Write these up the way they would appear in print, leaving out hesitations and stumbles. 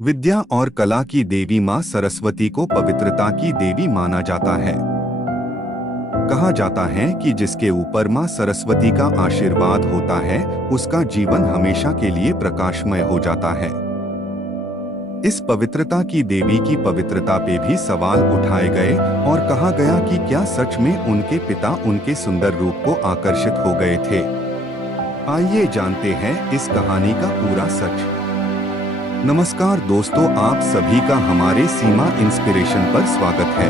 विद्या और कला की देवी माँ सरस्वती को पवित्रता की देवी माना जाता है। कहा जाता है कि जिसके ऊपर माँ सरस्वती का आशीर्वाद होता है, उसका जीवन हमेशा के लिए प्रकाशमय हो जाता है। इस पवित्रता की देवी की पवित्रता पे भी सवाल उठाए गए और कहा गया कि क्या सच में उनके पिता उनके सुंदर रूप को आकर्षित हो गए थे। आइए जानते हैं इस कहानी का पूरा सच। नमस्कार दोस्तों, आप सभी का हमारे सीमा इंस्पिरेशन पर स्वागत है।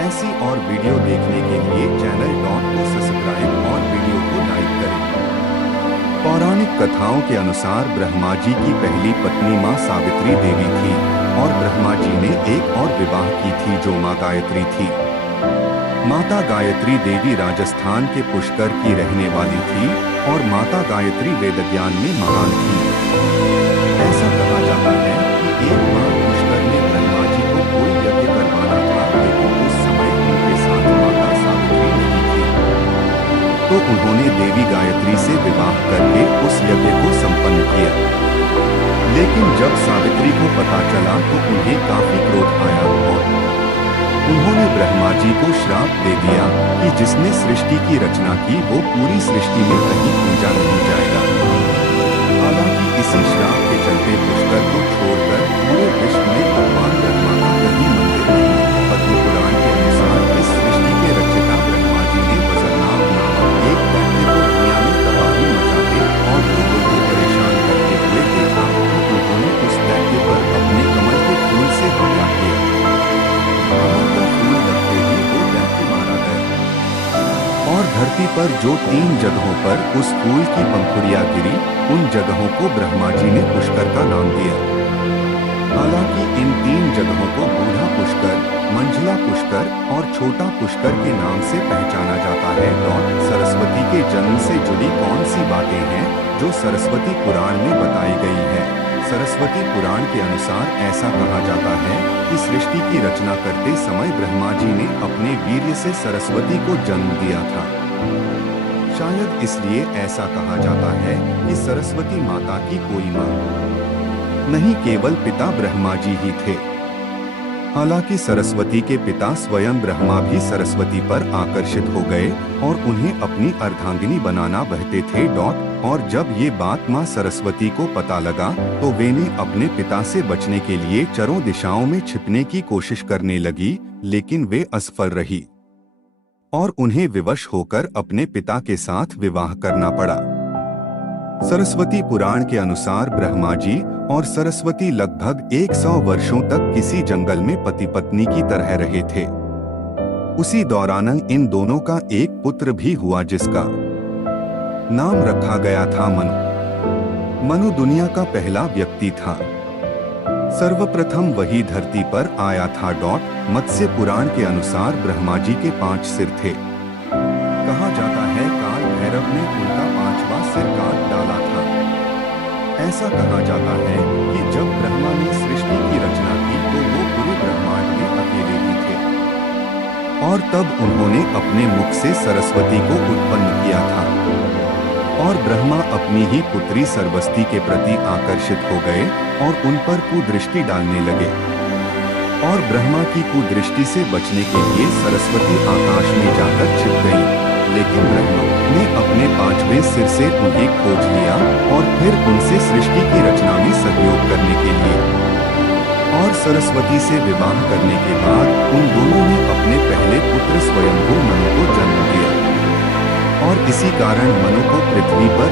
ऐसी और वीडियो देखने के लिए चैनल को सब्सक्राइब और वीडियो को लाइक करें। पौराणिक कथाओं के अनुसार ब्रह्मा जी की पहली पत्नी माँ सावित्री देवी थी और ब्रह्मा जी ने एक और विवाह की थी जो माँ गायत्री थी। माता गायत्री देवी राजस्थान के पुष्कर की रहने वाली थी और माता गायत्री वेद ज्ञान में महान थी। ऐसा कहा जाता है कि एक बार पुष्कर ने ब्रह्मा जी को कोई यज्ञ करवाना था, लेकिन उस समय उनके साथ माता सावित्री नहीं थी, तो उन्होंने देवी गायत्री से विवाह करके उस यज्ञ को संपन्न किया। लेकिन जब सावित्री को पता चला तो उन्हें काफी क्रोध आया और उन्होंने ब्रह्मा जी को श्राप दे दिया कि जिसने सृष्टि की रचना की वो पूरी सृष्टि में कहीं पूजा नहीं जाएगा। हालांकि इसी श्राप के चलते पुष्कर को छोड़कर पूरे विश्व में भगवान ब्रह्मा का कहीं मंदिर नहीं। पद्म पुराण के अनुसार इस सृष्टि के रचयिता ब्रह्मा जी ने वज्रनाभ नामक एक दैत्य को दुनिया में तबाही मचाते और लोगों को परेशान करते हुए देखा। उन्होंने उस दैत्य पर अपने कमल के फूल से हमला किया। कमल का फूल लगते ही वो दैत्य मारा गया और धरती पर जो 3 जगहों पर उस फूल की पंखुड़ियां गिरी, उन जगहों को ब्रह्मा जी ने पुष्कर का नाम दिया। हालांकि इन 3 जगहों को बूढ़ा पुष्कर, मंझला पुष्कर और छोटा पुष्कर के नाम से पहचाना जाता है। सरस्वती के जन्म से जुड़ी कौन सी बातें हैं जो सरस्वती पुराण में बताई गई है। सरस्वती पुराण के अनुसार ऐसा कहा जाता है कि सृष्टि की रचना करते समय ब्रह्मा जी ने अपने वीर्य से सरस्वती को जन्म दिया था। शायद इसलिए ऐसा कहा जाता है कि सरस्वती माता की कोई माँ नहीं, केवल पिता ब्रह्मा जी ही थे। हालांकि सरस्वती के पिता स्वयं ब्रह्मा भी सरस्वती पर आकर्षित हो गए और उन्हें अपनी अर्धांगिनी बनाना बहते थे। और जब ये बात माँ सरस्वती को पता लगा तो वे ने अपने पिता से बचने के लिए चारों दिशाओं में छिपने की कोशिश करने लगी, लेकिन वे असफल रही और उन्हें विवश होकर अपने पिता के साथ विवाह करना पड़ा। सरस्वती पुराण के अनुसार ब्रह्मा जी और सरस्वती लगभग 100 वर्षों तक किसी जंगल में पति पत्नी की तरह रहे थे। उसी दौरान इन दोनों का एक पुत्र भी हुआ जिसका नाम रखा गया था मनु। मनु दुनिया का पहला व्यक्ति था। सर्वप्रथम वही धरती पर आया था। मत्स्य पुराण के अनुसार ब्रह्मा जी के 5 सिर थे। कहा जाता है काल भैरव ने उनका 5वां सिर काट डाला था। ऐसा कहा जाता है कि जब ब्रह्मा ने सृष्टि की रचना की तो वो पूरे ब्रह्मांड में अकेले ही थे और तब उन्होंने अपने मुख से सरस्वती को उत्पन्न किया था और ब्रह्मा अपनी ही पुत्री सरस्वती के प्रति आकर्षित हो गए और उन पर कुदृष्टि डालने लगे और ब्रह्मा की कुदृष्टि से बचने के लिए सरस्वती आकाश में जाकर छिप गई। लेकिन ब्रह्मा ने अपने 5वें सिर से उन्हें खोज लिया और फिर उनसे सृष्टि की रचना में सहयोग करने के लिए और सरस्वती से विवाह करने के बाद उन दोनों ने अपने पहले पुत्र स्वयंभू मनु को जन्म दिया और इसी कारण मनु को पृथ्वी पर